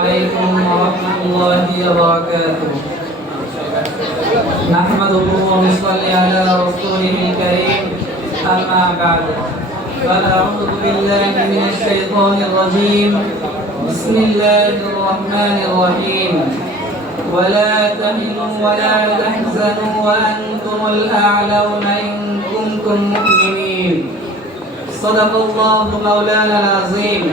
عليكم ورحمة الله وبركاته. نحمده ونصلي على رسوله الكريم. أما بعد فأعوذ بالله من الشيطان الرجيم. بسم الله الرحمن الرحيم. ولا تهنوا ولا تحزنوا وأنتم الأعلون إن كنتم مؤمنين. صدق الله مولانا العظيم.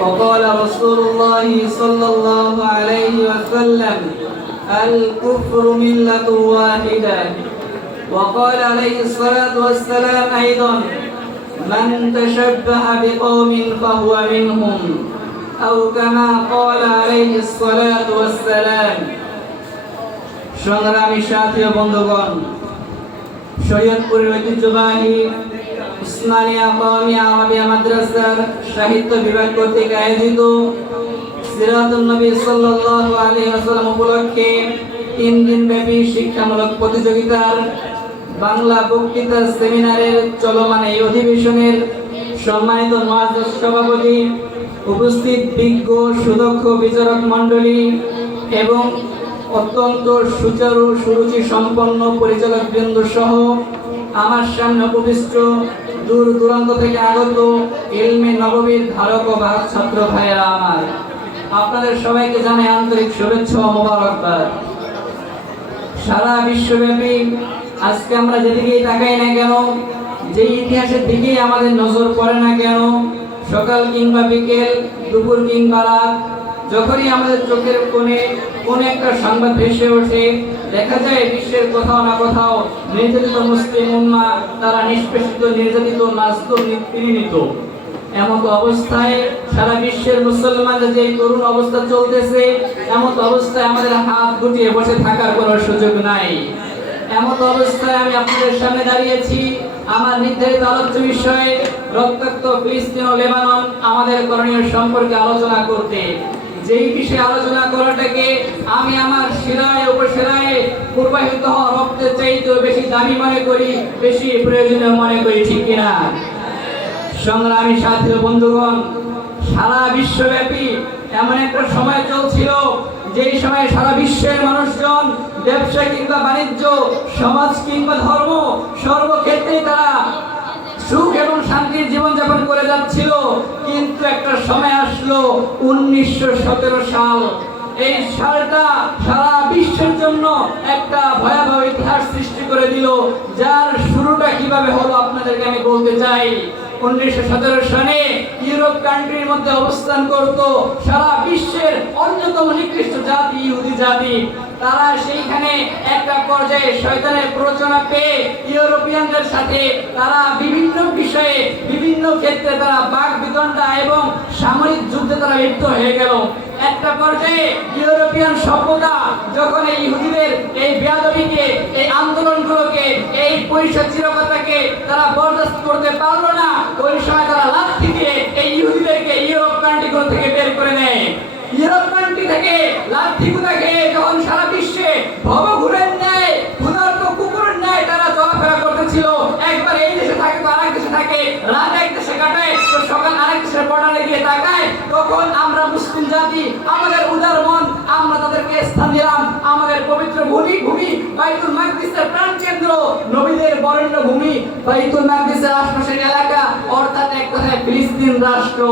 وقال رسول الله صلى الله عليه وسلم: الكفر ملة واحدة. وقال عليه الصلاة والسلام أيضا: من تشبه بقوم فهو منهم، أو كما قال عليه الصلاة والسلام. সংগ্রামী সাথী ও বন্ধুগণ, শরীয়তপুরের ঐতিহ্যবাহী উসমানিয়া কওমি আরবিয়া মাদ্রাসার সাহিত্য বিভাগ কর্তৃক আয়োজিত সিরাতুন নবী সাল্লাল্লাহু আলাইহি ওয়াসাল্লাম উপলক্ষে 3 দিনব্যাপী শিক্ষামূলক প্রতিযোগিতার বাংলা বক্তৃতা সেমিনারের চলমান এই অধিবেশনের সম্মানিত মুআজ্জাজ সভাপতি, উপস্থিত বিজ্ঞ সুদক্ষ বিচারক মণ্ডলী এবং অত্যন্ত সুচারু সুরুচি সম্পন্ন পরিচালক বৃন্দ সহ আমার সামনে উপবিষ্ট দূর দূরান্ত থেকে আগত ইলমে নববীর ধারক ও বাহক ছাত্র ভাইয়েরা, আমার আপনাদের সবাইকে জানাই আন্তরিক শুভেচ্ছা ও মোবারকবাদ। সারা বিশ্বব্যাপী আজকে আমরা যেদিকেই তাকাই না কেন, যে ইতিহাসের দিকেই আমাদের নজর পড়ে না কেন, সকাল কিংবা বিকেল, দুপুর কিংবা রাত, যখনই আমাদের চোখের কোণে কোন একটা সংবাদ ভেসে ওঠে, দেখা যায় বিশ্বের কোথাও না কোথাও নির্যাতিত মুসলিম উম্মাহ তারা নিষ্পেষিত, নির্যাতিত, নাস্ত, নিপীড়িত। এমত অবস্থায় সারা বিশ্বের মুসলমানদের যে করুণ অবস্থা চলতেছে, এমত অবস্থায় আমাদের হাত গুটিয়ে বসে থাকার কোনো সুযোগ নাই। এমত অবস্থায় আমি আপনাদের সামনে দাঁড়িয়েছি আমার নির্ধারিত আলোচ্য বিষয়ে রক্তাক্ত ফিলিস্তিন ও লেবানন আমাদের করণীয় সম্পর্কে আলোচনা করতে। যেই বিষয়ে আলোচনা করাটাকে আমি আমার শিরায় উপশিরায় প্রবাহিত হওয়া রক্তের চাইতেও বেশি দামি মনে করি, বেশি প্রয়োজনীয় মনে করি, ঠিক কিনা? সংগ্রামী সাথী ও বন্ধুগণ, সারা বিশ্বব্যাপী এমন একটা সময় চলছিল যেই সময় সারা বিশ্বের মানুষজন ব্যবসা কিংবা বাণিজ্য, সমাজ কিংবা ধর্ম, সর্বক্ষেত্রে তারা সুখ এবং শান্তির জীবনযাপন করে যাচ্ছিল। কিন্তু একটা সময় আসলো 1917 সাল। এই সালটা সারা বিশ্বের জন্য একটা ভয়াবহ ইতিহাস সৃষ্টি করে দিল, যার শুরুটা কিভাবে হলো আপনাদেরকে আমি বলতে চাই। 1917 সালে ইউরোপ কান্ট্রির মধ্যে অবস্থান করত সারা বিশ্বের অন্যতম নিকৃষ্ট জাতি ইহুদি জাতি। তারা সেইখানে একটা পর্যায়ে শয়তানের প্ররোচনা পেয়ে ইউরোপিয়ানদের সাথে তারা বিভিন্ন বিষয়ে, বিভিন্ন ক্ষেত্রে তারা বাক বিতণ্ডা এবং সামরিক যুদ্ধে তারা লিপ্ত হয়ে গেল। একটা পর্যায়ে ইউরোপিয়ান সভ্যতা যখন এই ইহুদিদের এই বেয়াদবিকে, এই আন্দোলনগুলোকে, এই পরিষ্কারতাকে তারা বরদাস্ত করতে পারলো না, ওই সময় তারা লাঠি দিয়ে এই ইহুদিদেরকে ইউরোপ কান্ট্রিগুলো থেকে বের করে নেয়। ইউরোপ কান্ট্রি থেকে লাঠি গুঁতা খেয়ে যখন সারা বিশ্বে ভবঘুরের ন্যায়, ক্ষুধার্ত কুকুরের ন্যায় তারা চলাফেরা করতেছিল, একবার এই দেশে থাকে তো আরেক দেশে থাকে, রাত এক দেশে কাটায় তো সকাল আরেক দেশের বর্ডারে গিয়ে তাকায়, তখন আমরা মুসলিম জাতি, আমাদের উদার মন, আমরা তাদেরকে স্থান দিলাম আমাদের পবিত্র ভূমি বাইতুল মাকদিসের প্রাণকেন্দ্র, নবীদের বরেণ্য ভূমি বাইতুল মাকদিসের আশপাশের এলাকা, অর্থাৎ এক কথায় ফিলিস্তিন রাষ্ট্র।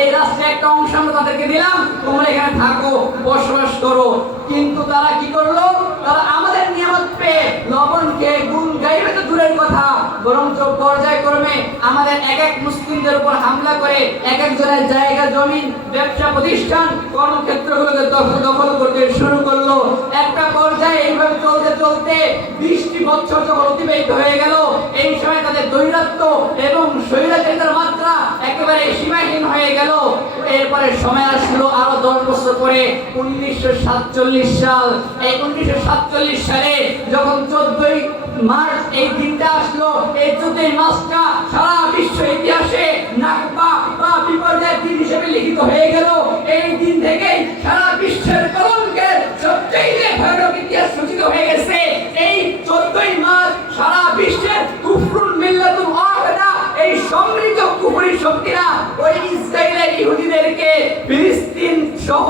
এই রাষ্ট্রের একটা অংশ আমরা তাদেরকে দিলাম, তোমরা এখানে থাকো, বসবাস করো। কিন্তু তারা কি করলো? তারা আমাদের নিয়ামত পেয়ে লবণকে গুণ গাইবে তো দূরের কথা, বরঞ্চ পর্যায়ক্রমে আমাদের এক এক মুসলিমদের উপর হামলা করে এক একজনের জায়গা, জমি, ব্যবসা প্রতিষ্ঠান, কর্মক্ষেত্রগুলোকে দখল করতে শুরু করলো। একটা পর্যায়ে এইভাবে চলতে চলতে 20টি বছর যখন অতিবাহিত হয়ে গেল, এই সময় তাদের দৈরাত্য এবং স্বৈরাচারিতার মাত্রা একেবারে সীমাহীন হয়ে গেল। এরপরে সময় আসলো আরো 10 বছর পরে 1947 সাল। এই 1947 সালে যখন 14ই মার্চ এই দিনটা আসলো, এই 14ই মার্চটা সারা বিশ্ব ইতিহাসে নাকবা বা বিপর্যয়ের দিন হিসেবে লিখিত হয়ে গেল। এই দিন থেকেই সারা বিশ্বের কলঙ্কের সবচেয়ে ভয়ানক ইতিহাস রচিত হয়ে গেছে। এই 14ই মার্চ সারা বিশ্বের কুফরুল মিল্লাতুল ওয়াহিদা, এই সমৃদ্ধ কুফরি শক্তিরা ওই ইসরায়েলের ইহুদিদেরকে ফিলিস্তিন সহ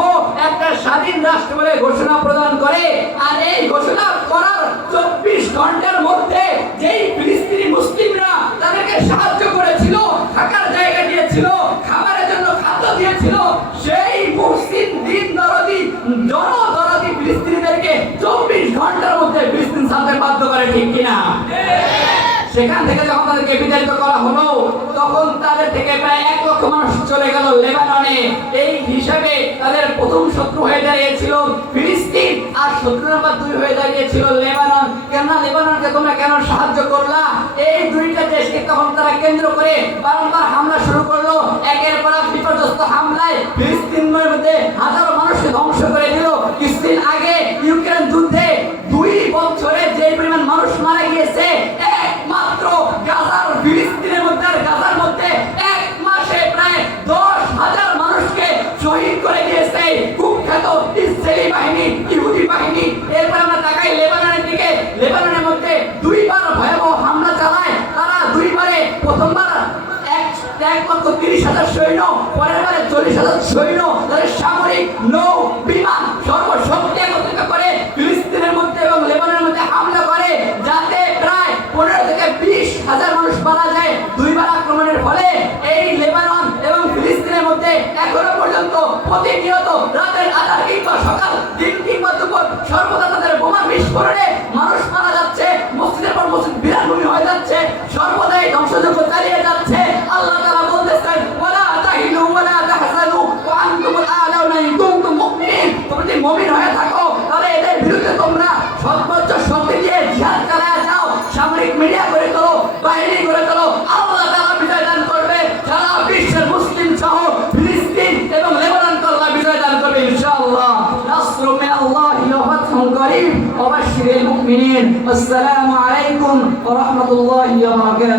রাষ্ট্র বলে ঘোষণা প্রদান করে। আর এই ঘোষণা করার 24 ঘন্টার মধ্যে যেই ফিলিস্তিনি মুসলিমরা তাদেরকে সাহায্য করেছিল, থাকার জায়গা দিয়েছিল, খাবারের জন্য খাদ্য দিয়েছিল, সেই মুসলিম দিন দরদি জনদরদি ফিলিস্তিনিদেরকে 24 ঘন্টার মধ্যে ফিলিস্তিন ছাড়তে বাধ্য করে, ঠিক কিনা? সেখান থেকে যখন তাদেরকে বিতাড়িত করা হলো, তখন তাদের থেকে প্রায় 1 লক্ষ মানুষ চলে গেল লেবাননে। এই হিসাবে তাদের প্রথম শত্রু হয়ে দাঁড়িয়েছিল ফিলিস্তিন, আর শত্রু নাম্বার 2 হয়ে দাঁড়িয়েছিল লেবানন। কেন লেবাননকে তোমরা কেন সাহায্য করলা? এই দুইটা দেশকে তখন তারা কেন্দ্র করে বারংবার হামলা শুরু করলো। একের পর এক বিপর্যস্ত হামলায় ফিলিস্তিনের মধ্যে হাজারো মানুষকে ধ্বংস করে দিল। কিছুদিন আগে ইউক্রেন যুদ্ধে 2 বছরে যে পরিমাণ মানুষ মারা গিয়েছে, একমাত্র গাজার ফিলিস্তিনের মধ্যে আর গাজার মধ্যে 1 মাসে প্রায় 10,000 মানুষকে শহীদ করে দিয়েছে কুখ্যাত ইসরায়েলি বাহিনী, ইহুদি বাহিনী। এরপর আমরা তাকাই লেবাননের দিকে। লেবাননের মধ্যে 2 বার ভয়াবহ হামলা চালায় তারা। 2 বারে, প্রথমবার 1,30,000 সৈন্য, পরের বারে 40,000 সৈন্য, তাদের সামরিক নৌ বিমান সর্বশক্তি একত্রিত করে ফিলিস্তিনের মধ্যে এবং লেবাননের মধ্যে হামলা করে, যাতে প্রায় 15 থেকে 20,000 মানুষ মারা যায় 2 বার আক্রমণের ফলে। এই লেবানন এবং ফিলিস্তিনের মধ্যে এখনো পর্যন্ত প্রতিনিয়ত রাতের 8টা কিংবা সকাল, দিন কিংবা দুপুর সর্বদা তাদের বোমা বিস্ফোরণে মানুষ মারা যাচ্ছে, মসজিদের পর মসজিদ বিরানভূমি হয়ে যাচ্ছে, সর্বদাই ধ্বংসযজ্ঞ চালিয়ে যাচ্ছে। আল্লাহ তাআলা বলতেছেন, ওয়ালা তাহিনু ওয়ালা তাহজানু ওয়া আনতুমুল আ'লাউনা ইন কুনতুম মুমিনিন। তোমরা যদি মুমিন হয়ে থাকো তাহলে এদের বিরুদ্ধে তোমরা সর্বোচ্চ শক্তি দিয়ে জিহাদ চালায় যাও, সামরিক মিডিয়া করে তোলো, বাহিনী করে তোলো। আল্লাহ তাআলা বিজয় দান করবে। সারা বিশ্বের মুসলিম সহ ফিলিস্তিন এবং লেবাননকে আল্লাহ বিজয় দান করবে ইনশাআল্লাহ। নাসরুম মিনাল্লাহি ওয়া ফাতহুন করিম ওয়া বাশশিরিল মুমিনিন। আসসালামু আলাইকুম ওয়া রাহমাতুল্লাহি ওয়া বারাকাতুহু।